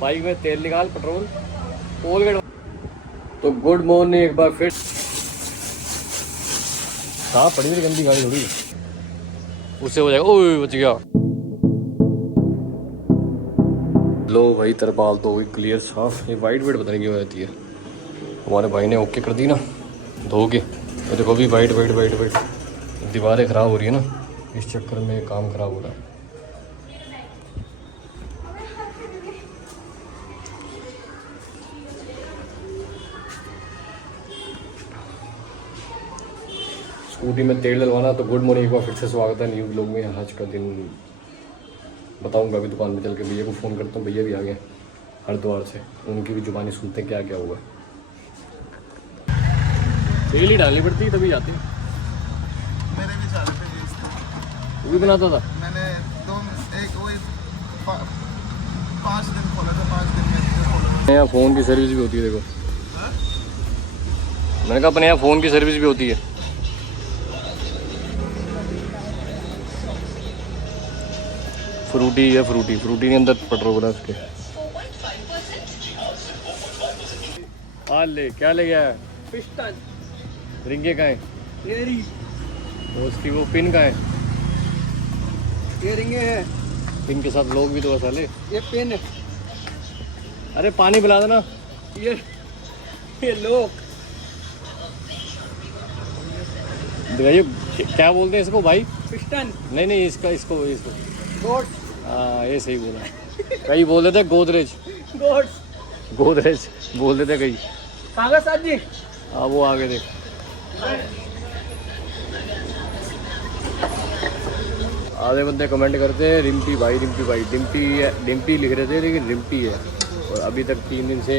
Bike में तेल निकाल, पेट्रोल, कोलगेट। तो गुड मॉर्निंग एक बार फिर। साफ पड़ी मेरी गंदी गाड़ी थोड़ी, उससे हो जाएगा। ओह बच गया। लो भाई तरपाल तो हुई क्लियर साफ। ये वाइट वेट पता नहीं क्यों रहती है। हमारे भाई ने ओके कर दी ना धो के। तो देखो भी वाइट वाइट वाइट वाइट दीवारें ख़राब हो रही है ना, इस चक्कर में काम ख़राब हो रहा है। स्कूटी में तेल डलवाना। तो गुड मॉर्निंग एक बार फिर से स्वागत है न्यू ब्लॉग में। आज का दिन बताऊंगा अभी दुकान में चल के। भैया को फ़ोन करता हूँ, भैया भी आ गए हरिद्वार से। उनकी भी जुबानी सुनते हैं क्या क्या हुआ। तेल ही डालनी पड़ती है तभी जाते। मेरे भी चालू थे इसका। वो भी बनाता था। मैंने 5 दिन खोला था, 5 दिन में खोला था। यहाँ फ़ोन की सर्विस भी होती है देखो। मैंने कहा अपने यहाँ फ़ोन की सर्विस भी होती है। फ्रूटी है, फ्रूटी फ्रूटी के अंदर पेट्रोल है उसके। हाल ले क्या ले गया है? पिस्टन रिंगे का है, एरी और उसकी वो पिन का है। ये रिंगे है, पिन के साथ लोग भी तो साले। ये पेन है, अरे पानी पिला देना। ये लोग दिखाइए क्या बोलते हैं इसको भाई। पिस्टन नहीं नहीं इसका इसको इसको गोट हाँ ये सही बोला। कई बोल देते गोदरेज, गोट गोदरेज बोल देते कई। कागज साहब जी। हाँ वो आगे देख। आधे बंदे कमेंट करते हैं रिम्पी भाई रिम्पी भाई। डिम्पी है, डिम्पी लिख रहे थे लेकिन रिम्पी है। और अभी तक 3 दिन से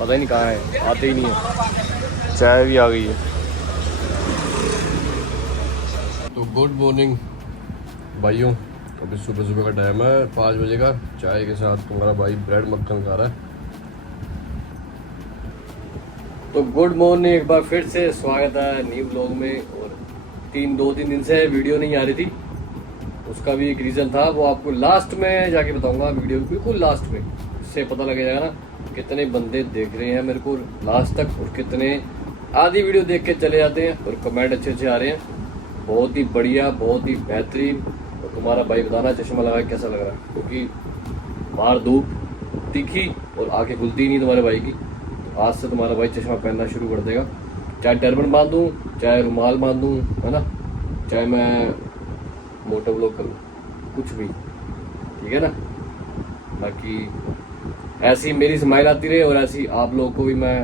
पता ही नहीं कहाँ है, आते ही नहीं है। चाय भी आ गई है। तो गुड मॉर्निंग भाइयों। अभी सुबह सुबह का टाइम है 5 बजे का। चाय के साथ तुम्हारा भाई ब्रेड मक्खन खा रहा है। तो गुड मॉर्निंग एक बार फिर से स्वागत है न्यू ब्लॉग में। और 2-3 दिन से वीडियो नहीं आ रही थी, उसका भी एक रीज़न था। वो आपको लास्ट में जाके बताऊंगा, वीडियो बिल्कुल लास्ट में। इससे पता लग जाएगा ना कितने बंदे देख रहे हैं मेरे को लास्ट तक, और कितने आधी वीडियो देख के चले जाते हैं। और कमेंट अच्छे अच्छे आ रहे हैं, बहुत ही बढ़िया, बहुत ही बेहतरीन। और तुम्हारा भाई बताना चश्मा लगा कैसा लग रहा है, क्योंकि बाहर धूप तीखी और आंखें खुलती नहीं तुम्हारे भाई की। आज से तुम्हारा भाई चश्मा पहनना शुरू कर देगा। चाहे टर्बन बांध दूँ, चाहे रुमाल बांध दूँ, है ना, चाहे मैं मोटो ब्लॉग करूँ, कुछ भी ठीक है ना। बाकी ऐसी मेरी स्माइल आती रहे और ऐसी आप लोगों को भी मैं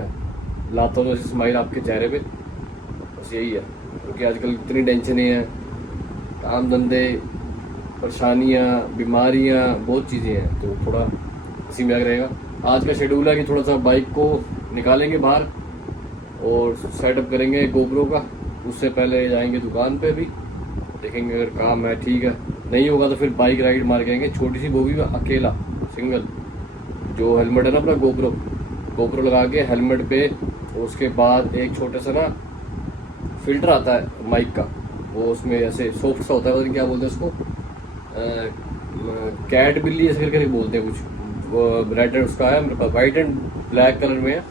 लाता हूँ, ऐसी स्माइल आपके चेहरे पे। बस यही है, क्योंकि आजकल इतनी टेंशनें हैं, काम धंधे, परेशानियाँ, बीमारियाँ, बहुत चीज़ें हैं। तो थोड़ा इसी में रहेगा। आज का शेड्यूल है कि थोड़ा सा बाइक को निकालेंगे बाहर और सेटअप करेंगे गोप्रो का। उससे पहले जाएंगे दुकान पे भी, देखेंगे अगर काम है ठीक है, नहीं होगा तो फिर बाइक राइड मार के आएंगे छोटी सी, वो भी अकेला सिंगल। जो हेलमेट है ना अपना गोप्रो लगा के हेलमेट पे, उसके बाद एक छोटा सा ना फिल्टर आता है माइक का, वो उसमें ऐसे सॉफ्ट सा होता है, पता नहीं क्या बोलते हैं उसको, कैट बिल्ली ऐसे करके बोलते हैं कुछ। वो रेड उसका है मेरे पास, वाइट एंड ब्लैक कलर में है।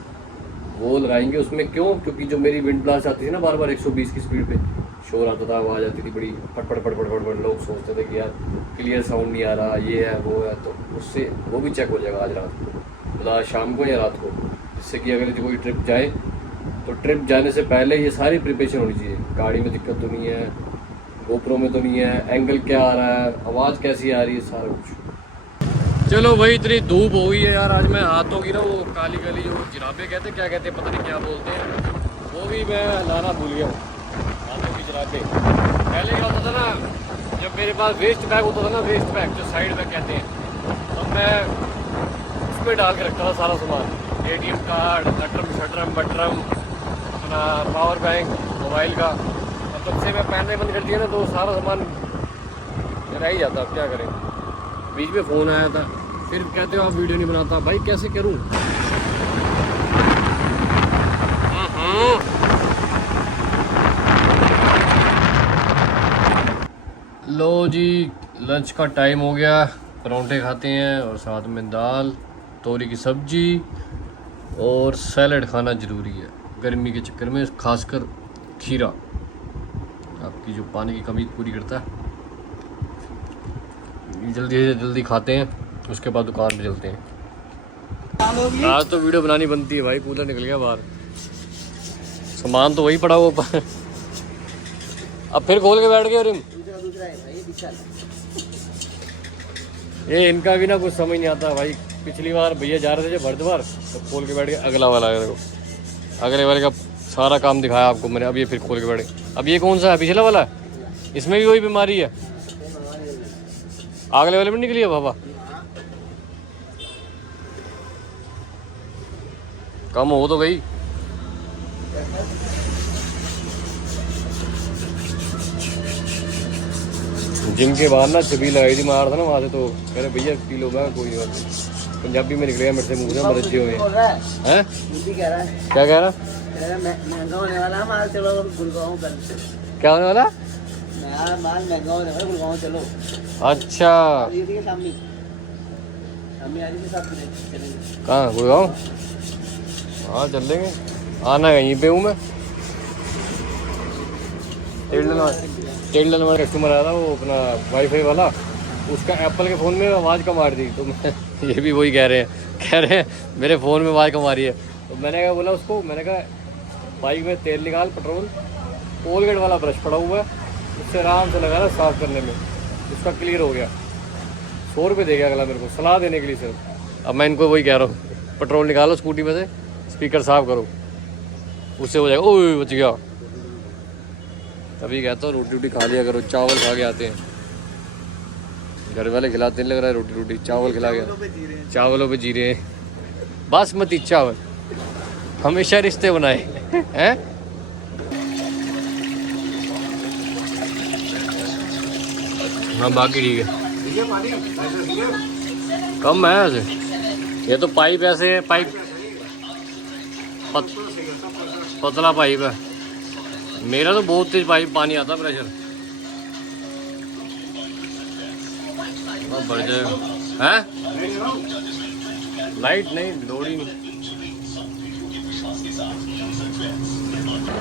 वो लगाएंगे उसमें। क्यों? क्योंकि जो मेरी विंड ब्लास्ट आती थी ना बार बार 120 की स्पीड पे, शोर आता था, आवाज़ आती थी बड़ी फटफट फटफट फटफट। लोग सोचते थे कि यार क्लियर साउंड नहीं आ रहा, ये है वो है। तो उससे वो भी चेक हो जाएगा आज रात को, मतलब आज शाम को या रात को, जिससे कि अगर कोई ट्रिप जाए तो ट्रिप जाने से पहले ये सारी प्रिपरेशन होनी चाहिए। गाड़ी में दिक्कत तो नहीं है, गोप्रो में तो नहीं है, एंगल क्या आ रहा है, आवाज़ कैसी आ रही है, सारा कुछ। चलो भाई इतनी धूप हो गई है यार। आज मैं हाथों की ना वो काली काली जो जिराबे कहते हैं, क्या कहते हैं पता नहीं क्या बोलते हैं, वो भी मैं लाना भूल गया हूँ। हाथों की जिराबे पहले क्या होता था ना, जब मेरे पास वेस्ट बैग होता था ना, वेस्ट बैग जो साइड बैग कहते हैं, तो मैं उसमें डाल के रखता था सारा सामान। ATM कार्ड, नटरम बटरम, अपना पावर बैंक मोबाइल का। अब तब से मैं पहनने बंद कर दिया ना, तो सारा सामान रह ही जाता। अब क्या करें। बीच में फ़ोन आया था, फिर कहते हो आप वीडियो नहीं बनाता। भाई कैसे करूं? लो जी लंच का टाइम हो गया। परोंठे खाते हैं और साथ में दाल तोरी की सब्जी और सैलड खाना ज़रूरी है गर्मी के चक्कर में, खासकर खीरा आपकी जो पानी की कमी पूरी करता है। जल्दी से जल्दी खाते हैं, उसके बाद दुकान पे चलते हैं। आज तो वीडियो बनानी बनती है भाई, कूलर निकल गया बाहर, सामान तो वही पड़ा हुआ ऊपर। अब फिर खोल के बैठ गए रिम। ये इनका भी ना कुछ समझ नहीं आता भाई। पिछली बार भैया जा रहे थे जब हरिद्वार, तो खोल के बैठ गए। अगला वाला है देखो, अगले वाले का सारा काम दिखाया आपको मैंने। अब ये फिर खोल के बैठ गए। अब ये कौन सा है, पिछला वाला है? इसमें भी वही बीमारी है, अगले वाले में निकली है बाबा। कम हो तो गई। जिम के बाहर ना छबील लगाई थी, मार था ना वहाँ से, तो कह रहे भैया पी लो। मैं कोई बात नहीं, पंजाबी में निकलेगा मेरे से मुँह से, मदद हुए हैं। क्या कह रहा? महंगा होने वाला माल, चलो गुड़गांव कर। क्या होने वाला? माल महंगा होने वाला, गुड़गांव चलो। अच्छा, कहाँ गुड़गांव? हाँ चल लेंगे, आना यहीं पे हूँ मैं। तेल डलवा कस्टमर आया था, वो अपना वाईफाई वाला, उसका एप्पल के फ़ोन में आवाज़ कम आ रही थी। तो मैं ये भी वही कह रहे हैं मेरे फ़ोन में आवाज़ कम आ रही है। तो मैंने क्या बोला उसको, मैंने कहा बाइक में तेल निकाल, पेट्रोल, कोलगेट वाला ब्रश पड़ा हुआ है, उससे आराम से लगा ना साफ़ करने में, उसका क्लियर हो गया। 100 रुपये दे गया अगला मेरे को सलाह देने के लिए सिर्फ। अब मैं इनको वही कह रहा हूँ, पेट्रोल निकालो स्कूटी में से, स्पीकर साफ़ करो, उससे हो जाएगा। ओह बच गया। तभी कहता हूँ रोटी वोटी खा लिया करो, चावल खा के आते हैं। घर वाले खिलाते नहीं लग रहा है रोटी रोटी, चावल खिला गया, चावलों पे जी रहे हैं। बासमती चावल, हमेशा रिश्ते बनाए हैं। हाँ बाकी ठीक है, कम है ऐसे। ये तो पाइप ऐसे है, पाइप पतला पाइप है। मेरा तो बहुत तेज पाइप पानी आता प्रेशर, बढ़ जाएगा। हैं लाइट नहीं, लोड़ी नहीं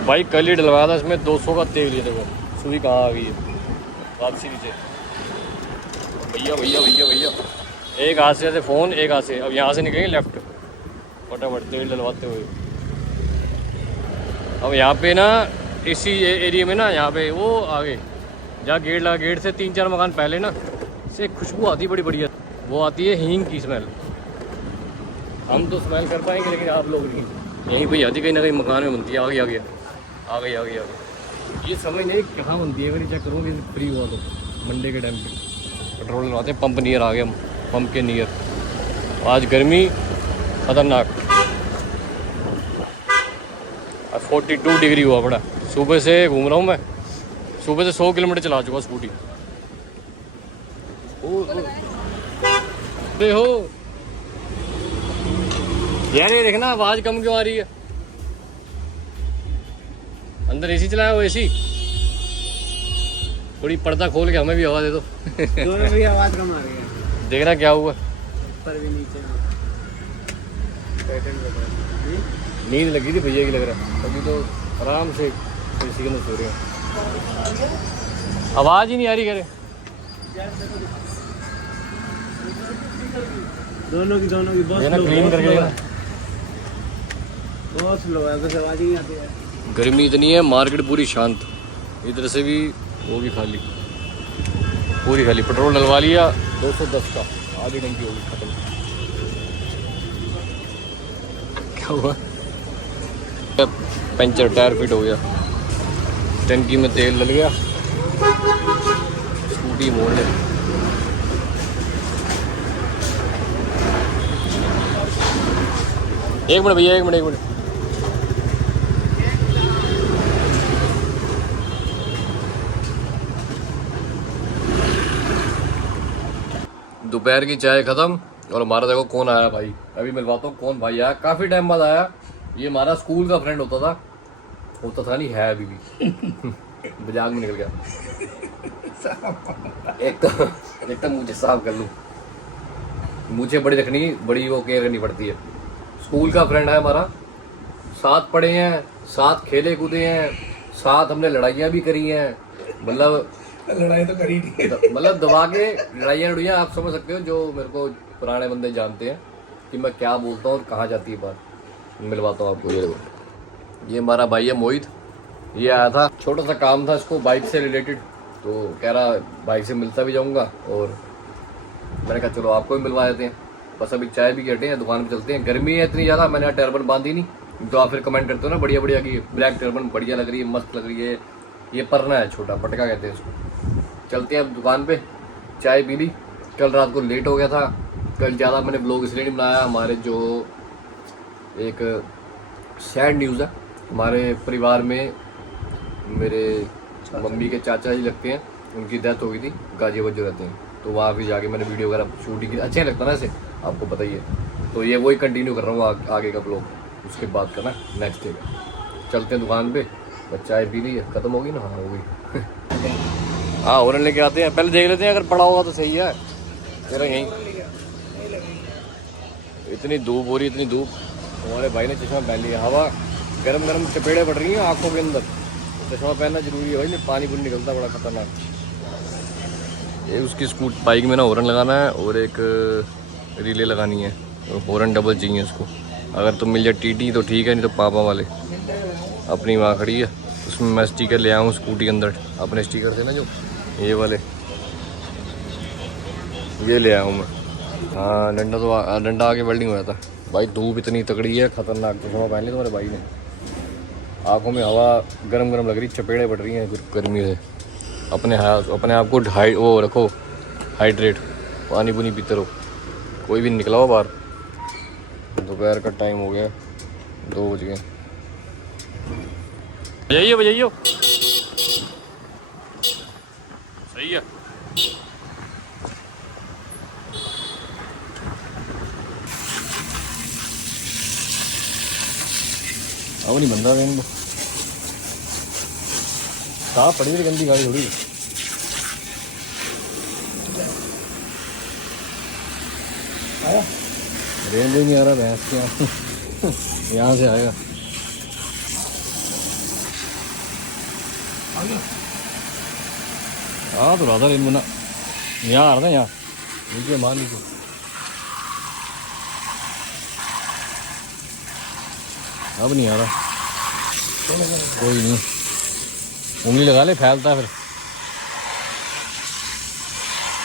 भाई। कल ही डलवाया था इसमें 200 का तेल। ये देखो सुई कहाँ आ गई है, वापसी नीचे। भैया भैया भैया भैया, एक हाथ से फ़ोन, एक हाथ से। अब यहाँ से निकलेंगे लेफ्ट, फटाफट तेल डलवाते हुए। अब यहाँ पे ना इसी एरिया में ना, यहाँ पे वो आगे जहाँ गेट लगा, गेट से 3-4 मकान पहले ना से खुशबू आती बड़ी बढ़िया, वो आती है हींग की स्मेल। हम तो स्मेल कर पाएंगे लेकिन आप लोग नहीं। यहीं पे आती, कहीं ना कहीं मकान में बनती है। आ गई ये समझ नहीं कहाँ बनती है। मेरी चेक करूँ कि फ्री हुआ तो मंडे के टाइम पे पेट्रोल लगाते हैं। पंप नियर आ गए हम, पंप के नियर। आज गर्मी खतरनाक, 42 डिग्री हुआ पड़ा। सुबह से घूम रहा हूँ मैं, सुबह से 100 किलोमीटर चला चुका स्कूटी। हो यार, ये देखना आवाज़ कम क्यों आ रही है। अंदर एसी चलाया हो, एसी थोड़ी पर्दा खोल के हमें भी हवा दे दो। दोनों भी आवाज़ कम आ रही है। देखना क्या हुआ, ऊपर भी नीचे नींद लगी थी भैया की लग रहा है। अभी तो आराम से एसी के अंदर सो रहे हैं, आवाज़ ही नहीं आ रही। करे दोनों की बहुत स्लो, क्लीन करके देना। बहुत स्लो है, बस आवाज़ ही नहीं आती है। गर्मी इतनी है, मार्केट पूरी शांत, इधर से भी वो भी खाली, पूरी खाली। पेट्रोल डलवा लिया 210 का, आधी टंकी होगी खत्म। क्या हुआ, पंचर, टायर फिट हो गया, टंकी में तेल डल गया, स्कूटी मोड़ ले। एक मिनट भैया, एक मिनट। दोपहर की चाय खत्म और हमारा देखो कौन आया भाई। अभी मिलवाता हूँ कौन भाई आया, काफी टाइम बाद आया। ये हमारा स्कूल का फ्रेंड होता था नहीं, है अभी भी। मजाक में निकल गया। एक तो मुझे साफ कर लूँ। मुझे बड़ी रखनी, बड़ी वो केयर करनी पड़ती है। स्कूल का फ्रेंड है हमारा, साथ पढ़े हैं, साथ खेले कूदे हैं, साथ हमने लड़ाइयाँ भी करी हैं, मतलब लड़ाई तो करी नहीं। मतलब दबा के लड़ाइयाँ आप समझ सकते हो। जो मेरे को पुराने बंदे जानते हैं कि मैं क्या बोलता हूँ और कहाँ जाती है बात। मिलवाता हूँ आपको, ये हमारा भाई है मोहित। ये आया था, छोटा सा काम था इसको बाइक से रिलेटेड, तो कह रहा बाइक से मिलता भी जाऊँगा, और मैंने कहा चलो आपको भी मिलवा देते हैं। बस अभी चाय भी हटे हैं, दुकान पे चलते हैं। गर्मी है इतनी ज़्यादा, मैंने टर्बन बांधी नहीं, तो आप फिर कमेंट करते हो ना बढ़िया बढ़िया की ब्लैक टर्बन बढ़िया लग रही है, मस्त लग रही है। ये परना है, छोटा पटका कहते हैं इसको। चलते हैं अब दुकान पे, चाय पी ली। कल रात को लेट हो गया था, कल ज़्यादा मैंने ब्लॉग इसलिए नहीं बनाया। हमारे जो एक सैड न्यूज़ है, हमारे परिवार में मेरे मम्मी के चाचा जी लगते हैं, उनकी डेथ हो गई थी, गाजियाबाद जो रहते हैं। तो वहाँ भी जाके मैंने वीडियो वगैरह शूटिंग की, अच्छा लगता ना ऐसे, आपको पता ही है। तो ये वही कंटिन्यू कर रहा हूँ आगे का ब्लॉग, उसके बाद करना नेक्स्ट डे। चलते हैं दुकान पे, बस चाय पी ली है, ख़त्म होगी ना, हाँ हो गई। हाँ औरन लेके आते हैं, पहले देख लेते हैं, अगर पड़ा होगा तो सही है। तेरा यहीं इतनी धूप हो रही, इतनी धूप। हमारे भाई ने चश्मा पहन लिया, हवा गरम गरम चपेड़े पड़ रही हैं आँखों के अंदर, चश्मा पहनना जरूरी है भाई, नहीं पानी पुनी निकलता बड़ा खतरनाक। ये उसकी बाइक में ना हॉर्न लगाना है और एक रिले लगानी है, और हॉर्न डबल चाहिए उसको। अगर तो मिल जाए टीटी तो ठीक है, नहीं तो पापा वाले। अपनी वहाँ खड़ी है, उसमें मैं स्टिकर ले आऊँ स्कूटी के अंदर, अपने स्टिकर से ना जो ये वाले, ये ले आऊँ मैं। हाँ डंडा तो डंडा आके वेल्डिंग हो जाता भाई। धूप इतनी तगड़ी है, खतरनाक। चश्मा पहन लिया तुम्हारे भाई ने, आँखों में हवा गरम गरम लग रही, चपेड़े पड़ रही हैं गर्मी से। अपने आप को वो रखो हाइड्रेट, पानी पुनी पीते रहो। कोई भी निकला हो बाहर, दोपहर का टाइम हो गया, 2 बज गए। बजाइए बजाइए, सही है। अब नहीं बनता रेन, साफ पड़ी हुई गंदी गाड़ी थोड़ी। रेन भी नहीं आ रहा भैंस के यहाँ से आएगा। हाँ तो रहा था रेन बना, यहाँ आ रहा था, यहाँ नीचे मान लीजिए। अब नहीं आ रहा, कोई नहीं, उंगली लगा ले, फैलता है फिर।